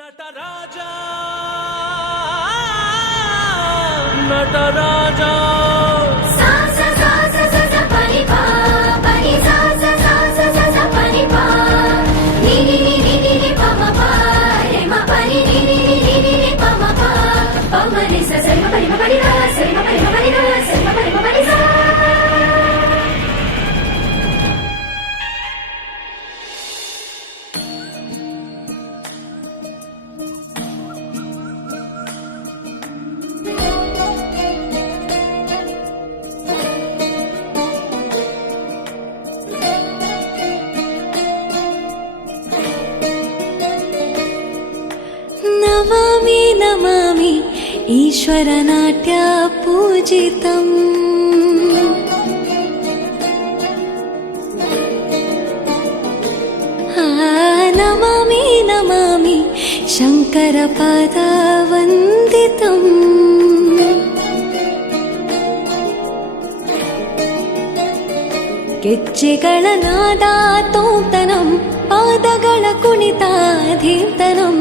నటరాజా నటరాజా नमामि नमामि ईश्वरनाट्य पूजितम् नमामि नमामि शङ्करपादवन्दितम् ಗೆಜ್ಜೆಗಳ ನಾದ ತೋಂತನಂ ಪಾದಗಳ ಕುಣಿತಾಧೀರ್ತನಂ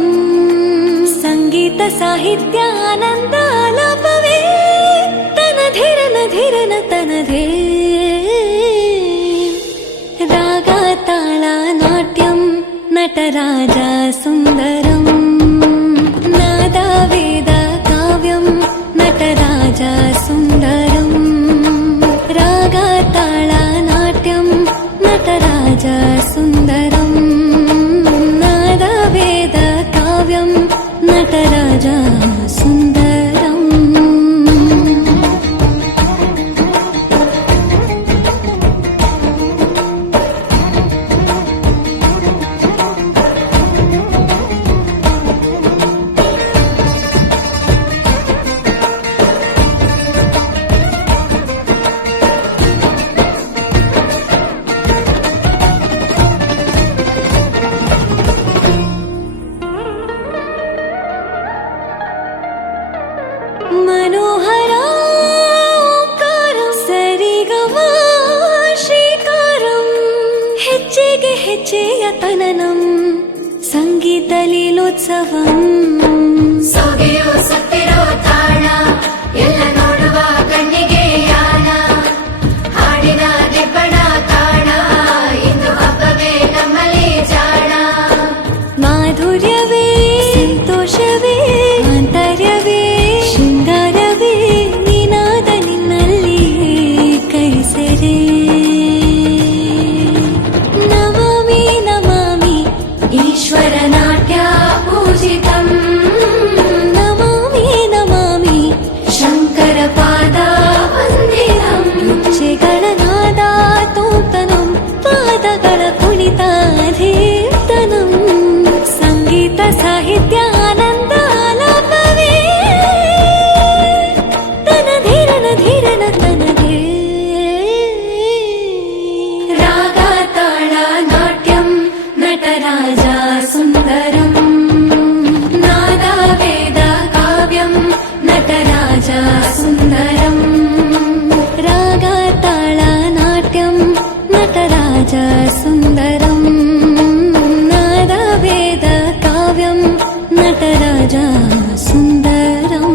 ಸಂಗೀತ ಸಾಹಿತ್ಯ ಆನಂದ ಆಲಾಪವೇ ತನಧಿರನ ಧಿರನ ತನಧೇ ರಾಗ ತಾಳ ನಾಟ್ಯಂ ನಟರಾಜ ಸುಂದರಂ ನಾದ ವೇದ ಕಾವ್ಯಂ ನಟರಾಜ ಸುಂದರಂ ರಾಗ ತಾಳ ನಾಟ್ಯಂ ನಟರಾಜ ಸುಂದರಂ ನಾದ ವೇದ ಕಾವ್ಯಂ ನಟರಾಜ ಸುಂದರಂ मनोहर ओंकारं सरिगमा ಶ್ರೀಕಾರಂ ಹೆಜ್ಜೆಗೆ ಹೆಜ್ಜೆಯ ತನನಂ ಸಂಗೀತ ಲೀಲೋತ್ಸವಂ ಸೊಗೆಯೋ ಸತ್ತಿರೋ ತಾಣ ಎಲ್ಲ ನೋಡುವ ಕಣ್ಣಿಗೆ ಯಾನ ಹಾಡಿನ ದಿಬ್ಬಣ ಕಾಣ ಇಂದು ಹಬ್ಬವೇ ನಮ್ಮಲ್ಲಿ ಜಾಣ ಮಾಧುರ್ಯವೇ ಸಂತೋಷವೇ ಆಂತರ್ಯವೇ ಶೃಂಗಾರವೇ ನಿನಾದ ನಿನ್ನಲ್ಲಿ ಕೈಸೆರೆ ನಮಾಮಿ ನಮಾಮಿ ಈಶ್ವರ ನಾಟ್ಯ ಪೂಜಿತಂ ನಮಾಮಿ ನಮಾಮಿ ಶಂಕರ ಪಾದ ವಂದಿತಂ ಗೆಜ್ಜೆಗಳ ನಾದ ತೋಂತನಂ ಪಾದಗಳ ಕುಣಿತಾಧೀರ್ತನಂ ಸಂಗೀತ ಸಾಹಿತ್ಯ ಆನಂದ ಆಲಾಪವೇ ತನಧಿರನ ಧಿರನ ತನದೇ ರಾಗ ತಾಳ ನಾಟ್ಯಂ ನಟರಾಜ ಸುಂದರಂ ನಾದ ವೇದ ಕಾವ್ಯಂ ನಟರಾಜ ಸುಂದರಂ ರಾಗ ತಾಳ ನಾಟ್ಯಂ ನಟರಾಜ ಸುಂದರಂ ನಾದ ವೇದ ಕಾವ್ಯಂ ನಟರಾಜ ಸುಂದರಂ